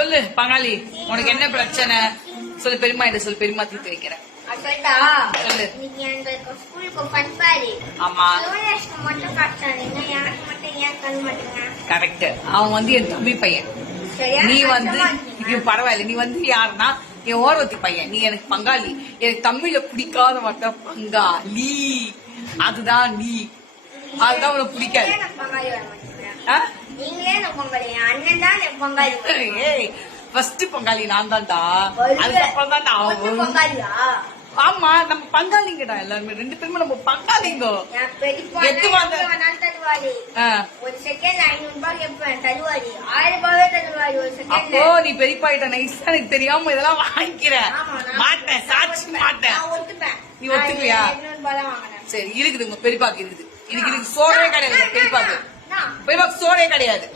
சொல்லு பங்காளி, உனக்கு என்ன பிரச்சனை சொல்லு. பெரியமா கிட்ட சொல்லு, பெரியமா தீர்த்து வைக்கிறேன். சொல்லு. ஆமா கரெக்ட். அவன் என் தம்பி பையன். நீ பரவாயில்ல. நீ யாருன்னா என் ஓரவத்தி பையன். நீ எனக்கு பங்காளி. எனக்கு தமிழ்ல பிடிக்காத வார்த்தை பங்காளி. அதுதான் நீ. அதுதான் உனக்கு பிடிக்காது. ஃபர்ஸ்ட் பங்காளி நான் தான்டா. அதுக்கப்புறம் தான் ஆமா நம்ம பங்காளிங்கடா. எல்லாருமே 2 பேருமே நம்ம பங்காளிங்க. அப்போ நீ பெரியப்பாயிட்ட நைஸா எனக்கு தெரியாம இதெல்லாம் வாங்கிக்கிற மாட்டேன். சாட்சி மாட்டேன். நீ ஒத்துக்கலையா? சரி இருக்குது. உங்க பெரியப்பாக்கு இருக்குது. இதுக்கு சோறே கிடையாது. பெரியப்பாக்கு சோறே கிடையாது.